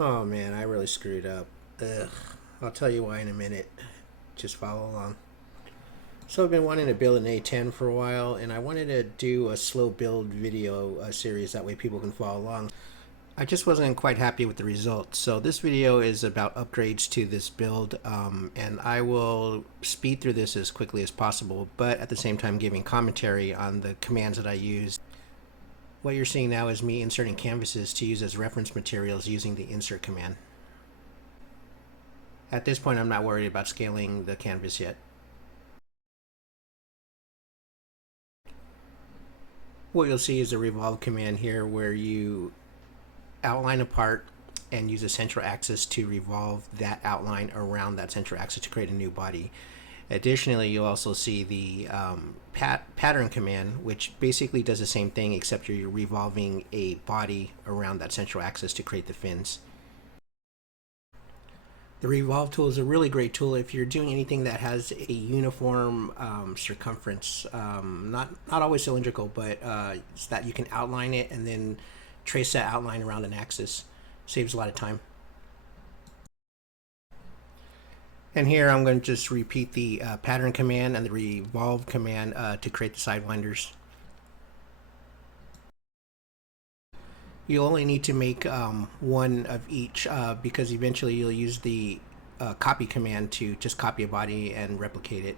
Oh man, I really screwed up. Ugh. I'll tell you why in a minute. Just follow along. So I've been wanting to build an A10 for a while, and I wanted to do a slow build video series. That way people can follow along. I just wasn't quite happy with the results. So this video is about upgrades to this build, and I will speed through this as quickly as possible, but at the same time giving commentary on the commands that I use. What you're seeing now is me inserting canvases to use as reference materials using the insert command. At this point, I'm not worried about scaling the canvas yet. What you'll see is a revolve command here where you outline a part and use a central axis to revolve that outline around that central axis to create a new body. Additionally, you'll also see the pattern command, which basically does the same thing except you're revolving a body around that central axis to create the fins. The revolve tool is a really great tool if you're doing anything that has a uniform circumference, not always cylindrical, but so that you can outline it and then trace that outline around an axis. Saves a lot of time. And here I'm going to just repeat the pattern command and the revolve command to create the sidewinders. You only need to make one of each because eventually you'll use the copy command to just copy a body and replicate it.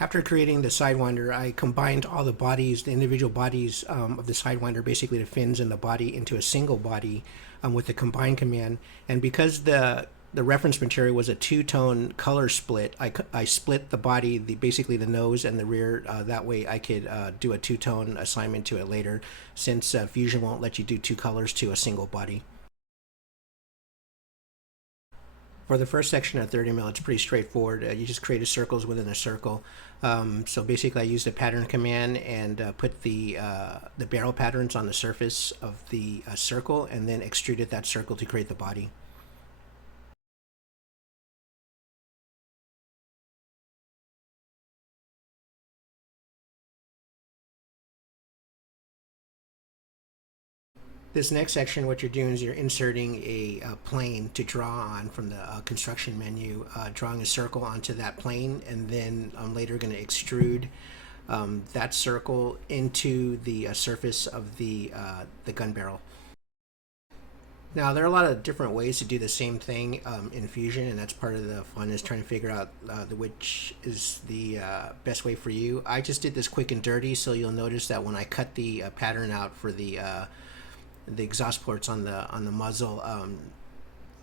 After creating the Sidewinder, I combined all the bodies, the individual bodies of the Sidewinder, basically the fins and the body, into a single body with the combine command. And because the reference material was a two-tone color split, I split the body, basically the nose and the rear. That way I could do a two-tone assignment to it later, since Fusion won't let you do two colors to a single body. For the first section of 30 mil, it's pretty straightforward. You just create a circles within a circle. So basically I used a pattern command and put the barrel patterns on the surface of the circle and then extruded that circle to create the body. This next section, what you're doing is you're inserting a plane to draw on from the construction menu, drawing a circle onto that plane, and then I'm later going to extrude that circle into the surface of the gun barrel. Now, there are a lot of different ways to do the same thing in Fusion, and that's part of the fun, is trying to figure out which is the best way for you. I just did this quick and dirty, so you'll notice that when I cut the pattern out for the exhaust ports on the muzzle,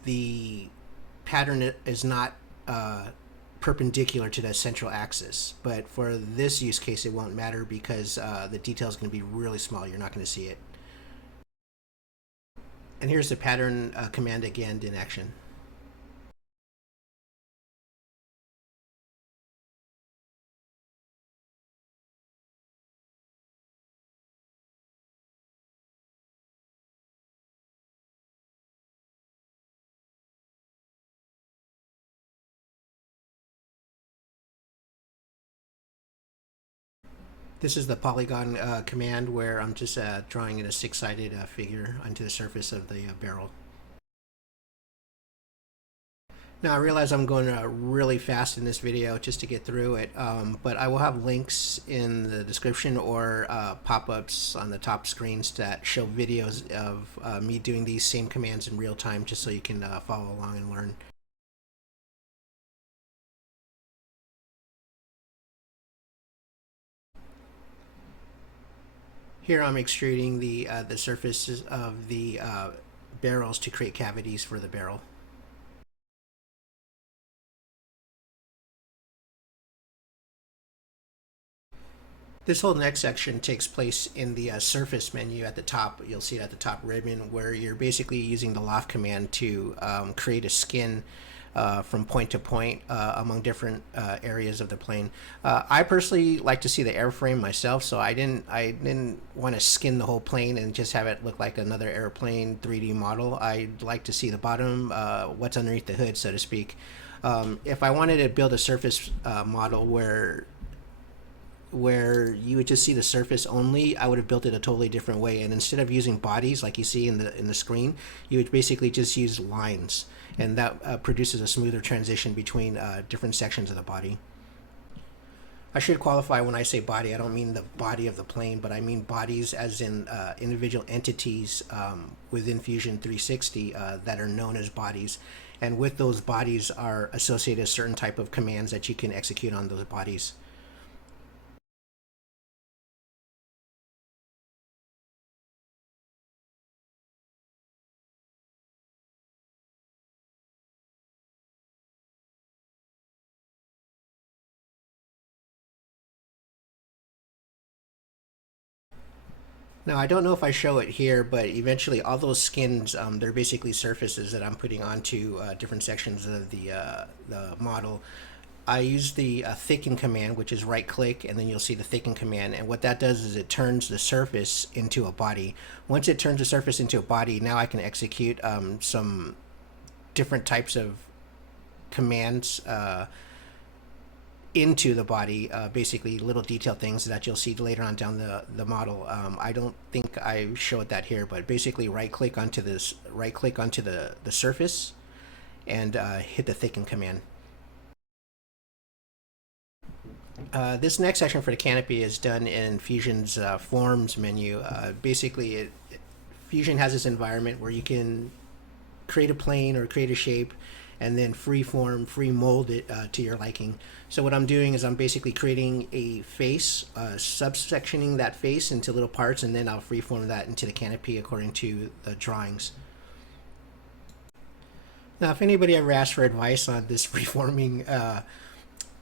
the pattern is not perpendicular to the central axis. But for this use case, it won't matter because the detail is going to be really small. You're not going to see it. And here's the pattern command again in action. This is the polygon command where I'm just drawing in a six-sided figure onto the surface of the barrel. Now I realize I'm going really fast in this video just to get through it, but I will have links in the description or pop-ups on the top screens that show videos of me doing these same commands in real time just so you can follow along and learn. Here I'm extruding the surfaces of the barrels to create cavities for the barrel. This whole next section takes place in the surface menu at the top. You'll see it at the top ribbon where you're basically using the loft command to create a skin from point to point among different areas of the plane. I personally like to see the airframe myself, so I didn't want to skin the whole plane and just have it look like another airplane 3D model. I'd like to see the bottom, what's underneath the hood, so to speak. If I wanted to build a surface model where where you would just see the surface only, I would have built it a totally different way. And instead of using bodies like you see in the screen, you would basically just use lines, and that produces a smoother transition between different sections of the body. I should qualify when I say body, I don't mean the body of the plane, but I mean bodies as in individual entities within Fusion 360 that are known as bodies. And with those bodies are associated a certain type of commands that you can execute on those bodies. Now, I don't know if I show it here, but eventually all those skins, they're basically surfaces that I'm putting onto different sections of the model. I use the thicken command, which is right click, and then you'll see the thicken command. And what that does is it turns the surface into a body. Once it turns the surface into a body, now I can execute some different types of commands into the body, basically little detailed things that you'll see later on down the model. I don't think I showed that here, but basically right click onto the surface and hit the thicken command. This next section for the canopy is done in Fusion's forms menu. Basically, Fusion has this environment where you can create a plane or create a shape and then free mold it to your liking. So what I'm doing is I'm basically creating a face, subsectioning that face into little parts, and then I'll freeform that into the canopy according to the drawings. Now, if anybody ever asks for advice on this freeforming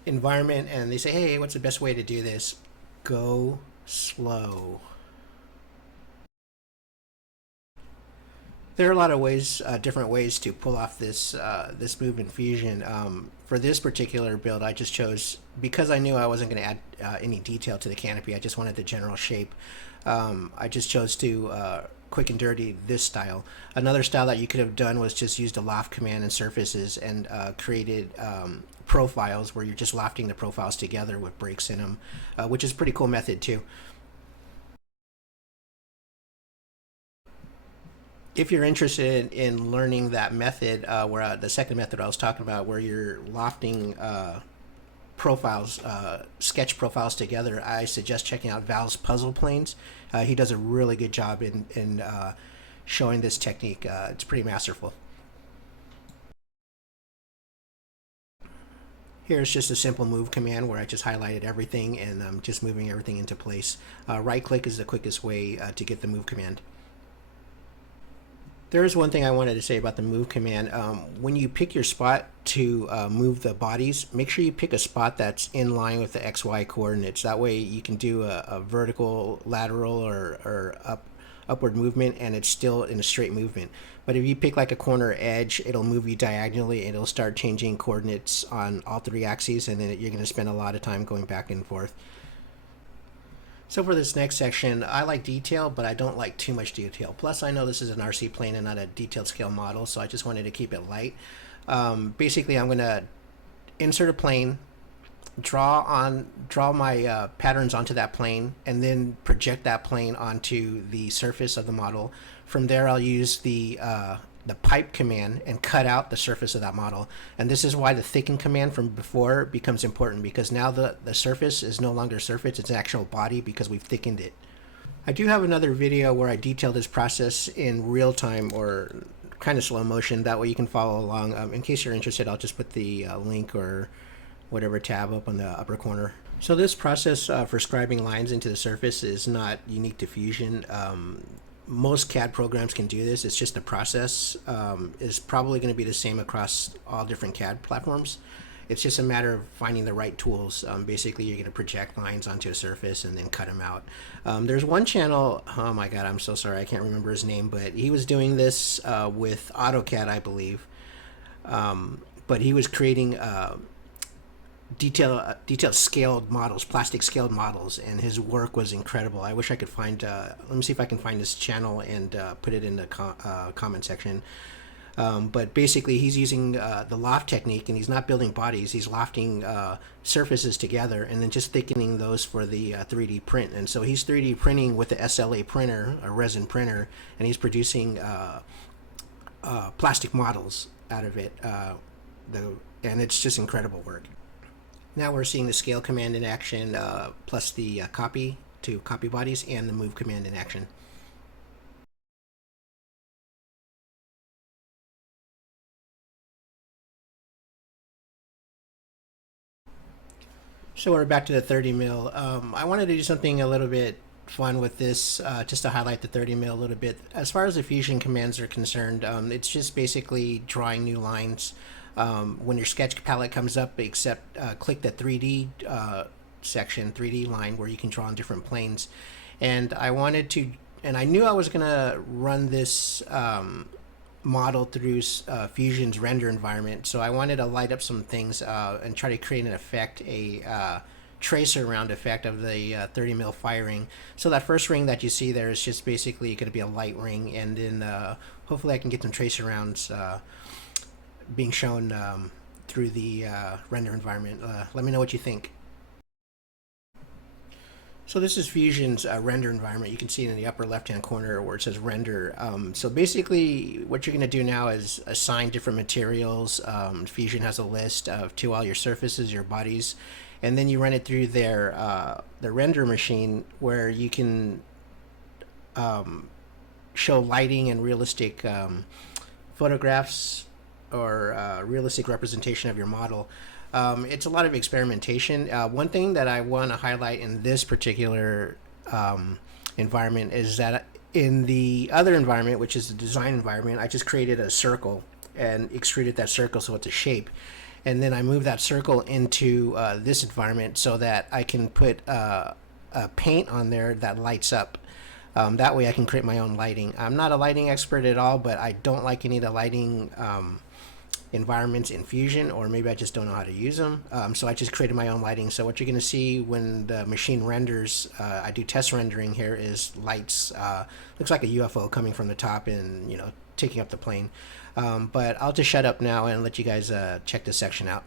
environment and they say, hey, what's the best way to do this? Go slow. There are a lot of ways, different ways to pull off this move in Fusion. For this particular build, I just chose, because I knew I wasn't going to add any detail to the canopy, I just wanted the general shape. I just chose to quick and dirty this style. Another style that you could have done was just used a loft command in surfaces and created profiles where you're just lofting the profiles together with breaks in them, which is a pretty cool method too. If you're interested in learning that method, where the second method I was talking about, where you're lofting profiles, sketch profiles together, I suggest checking out Val's puzzle planes. He does a really good job in showing this technique. It's pretty masterful. Here's just a simple move command where I just highlighted everything and I'm just moving everything into place. Right click is the quickest way to get the move command. There is one thing I wanted to say about the move command. When you pick your spot to move the bodies, make sure you pick a spot that's in line with the XY coordinates. That way you can do a vertical, lateral, or upward movement and it's still in a straight movement. But if you pick like a corner edge, it'll move you diagonally and it'll start changing coordinates on all three axes, and then you're going to spend a lot of time going back and forth. So for this next section, I like detail, but I don't like too much detail. Plus, I know this is an RC plane and not a detailed scale model, so I just wanted to keep it light. Basically, I'm going to insert a plane, draw my patterns onto that plane, and then project that plane onto the surface of the model. From there, I'll use the pipe command and cut out the surface of that model. And this is why the thicken command from before becomes important, because now the surface is no longer surface, it's an actual body because we've thickened it. I do have another video where I detail this process in real time or kind of slow motion. That way you can follow along. In case you're interested, I'll just put the link or whatever tab up on the upper corner. So this process for scribing lines into the surface is not unique to Fusion. Most CAD programs can do this. It's just the process is probably going to be the same across all different CAD platforms. It's just a matter of finding the right tools. Basically, you're going to project lines onto a surface and then cut them out. There's one channel, oh my god, I'm so sorry, I can't remember his name, but he was doing this with AutoCAD, I believe. But he was creating detailed scaled models, plastic scaled models, and his work was incredible. I wish I could find, let me see if I can find this channel and put it in the comment section. But basically, he's using the loft technique, and he's not building bodies. He's lofting surfaces together and then just thickening those for the 3D print. And so he's 3D printing with the SLA printer, a resin printer, and he's producing plastic models out of it. And it's just incredible work. Now we're seeing the scale command in action, plus the copy to copy bodies and the move command in action. So we're back to the 30 mil. I wanted to do something a little bit fun with this, just to highlight the 30 mil a little bit. As far as the fusion commands are concerned, it's just basically drawing new lines. When your sketch palette comes up, except click the 3D section, 3D line, where you can draw on different planes. And I wanted to, and I knew I was gonna run this model through Fusion's render environment. So I wanted to light up some things and try to create an effect, a tracer round effect of the 30 mil firing. So that first ring that you see there is just basically going to be a light ring, and then hopefully I can get some tracer rounds being shown through the render environment. Let me know what you think. So this is Fusion's render environment. You can see it in the upper left-hand corner where it says render. So basically what you're going to do now is assign different materials. Fusion has a list to all your surfaces, your bodies, and then you run it through the render machine where you can show lighting and realistic photographs or realistic representation of your model. It's a lot of experimentation. One thing that I want to highlight in this particular environment is that in the other environment, which is the design environment, I just created a circle and extruded that circle so it's a shape. And then I moved that circle into this environment so that I can put a paint on there that lights up. That way I can create my own lighting. I'm not a lighting expert at all, but I don't like any of the lighting environments in Fusion, or maybe I just don't know how to use them. So I just created my own lighting. So what you're going to see when the machine renders, I do test rendering here, is lights. Looks like a UFO coming from the top and taking up the plane. But I'll just shut up now and let you guys check this section out.